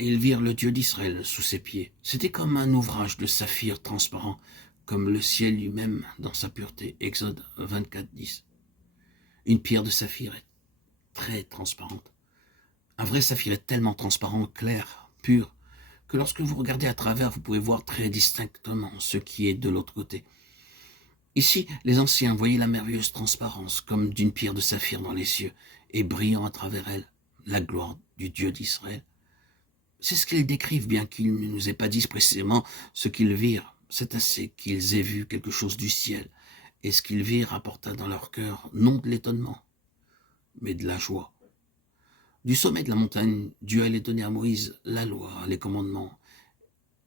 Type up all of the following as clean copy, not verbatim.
et ils virent le Dieu d'Israël sous ses pieds. C'était comme un ouvrage de saphir transparent, comme le ciel lui-même dans sa pureté. Exode 24, 10. Une pierre de saphir est très transparente. Un vrai saphir est tellement transparent, clair, pur, que lorsque vous regardez à travers, vous pouvez voir très distinctement ce qui est de l'autre côté. Ici, les anciens voyaient la merveilleuse transparence comme d'une pierre de saphir dans les cieux, et brillant à travers elle, la gloire du Dieu d'Israël. C'est ce qu'ils décrivent, bien qu'ils ne nous aient pas dit précisément ce qu'ils virent. C'est assez qu'ils aient vu quelque chose du ciel, et ce qu'ils virent apporta dans leur cœur non de l'étonnement, mais de la joie. Du sommet de la montagne, Dieu allait donner à Moïse la loi, les commandements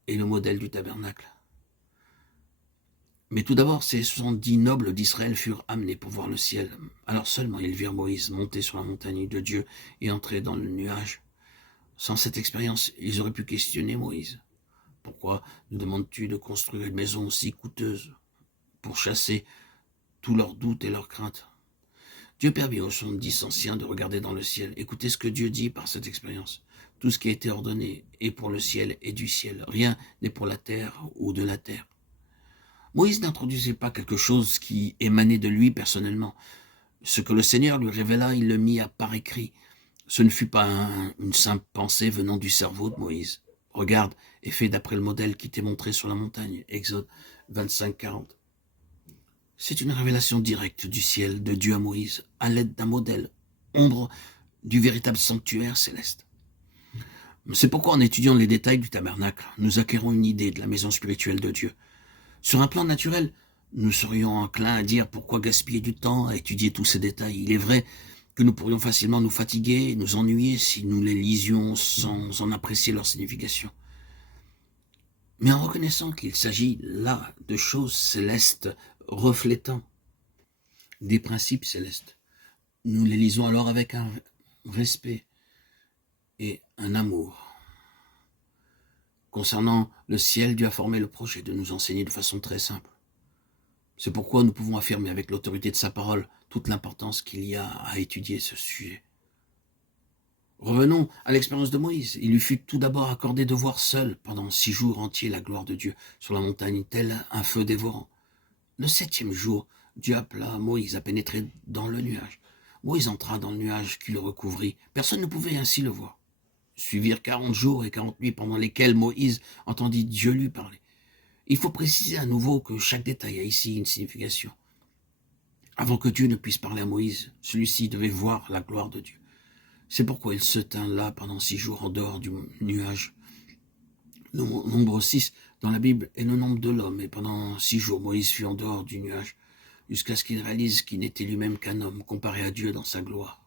et le modèle du tabernacle. Mais tout d'abord, ces 70 nobles d'Israël furent amenés pour voir le ciel. Alors seulement ils virent Moïse monter sur la montagne de Dieu et entrer dans le nuage. Sans cette expérience, ils auraient pu questionner Moïse. Pourquoi nous demandes-tu de construire une maison aussi coûteuse pour chasser tous leurs doutes et leurs craintes? Dieu permit aux 70 anciens de regarder dans le ciel. Écoutez ce que Dieu dit par cette expérience. Tout ce qui a été ordonné est pour le ciel et du ciel. Rien n'est pour la terre ou de la terre. Moïse n'introduisait pas quelque chose qui émanait de lui personnellement. Ce que le Seigneur lui révéla, il le mit par écrit. Ce ne fut pas une simple pensée venant du cerveau de Moïse. Regarde et fais d'après le modèle qui t'est montré sur la montagne. Exode 25, 40. C'est une révélation directe du ciel, de Dieu à Moïse, à l'aide d'un modèle, ombre du véritable sanctuaire céleste. C'est pourquoi en étudiant les détails du tabernacle, nous acquérons une idée de la maison spirituelle de Dieu. Sur un plan naturel, nous serions enclins à dire pourquoi gaspiller du temps à étudier tous ces détails. Il est vrai que nous pourrions facilement nous fatiguer et nous ennuyer si nous les lisions sans en apprécier leur signification. Mais en reconnaissant qu'il s'agit là de choses célestes reflétant des principes célestes, nous les lisons alors avec un respect et un amour. Concernant le ciel, Dieu a formé le projet de nous enseigner de façon très simple. C'est pourquoi nous pouvons affirmer avec l'autorité de sa parole toute l'importance qu'il y a à étudier ce sujet. Revenons à l'expérience de Moïse. Il lui fut tout d'abord accordé de voir seul pendant 6 jours entiers la gloire de Dieu sur la montagne, tel un feu dévorant. Le 7e jour, Dieu appela Moïse à pénétrer dans le nuage. Moïse entra dans le nuage qui le recouvrit. Personne ne pouvait ainsi le voir. Suivirent 40 jours et 40 nuits pendant lesquels Moïse entendit Dieu lui parler. Il faut préciser à nouveau que chaque détail a ici une signification. Avant que Dieu ne puisse parler à Moïse, celui-ci devait voir la gloire de Dieu. C'est pourquoi il se tint là pendant 6 jours en dehors du nuage. Le nombre 6 dans la Bible est le nombre de l'homme, et pendant 6 jours, Moïse fut en dehors du nuage, jusqu'à ce qu'il réalise qu'il n'était lui-même qu'un homme comparé à Dieu dans sa gloire.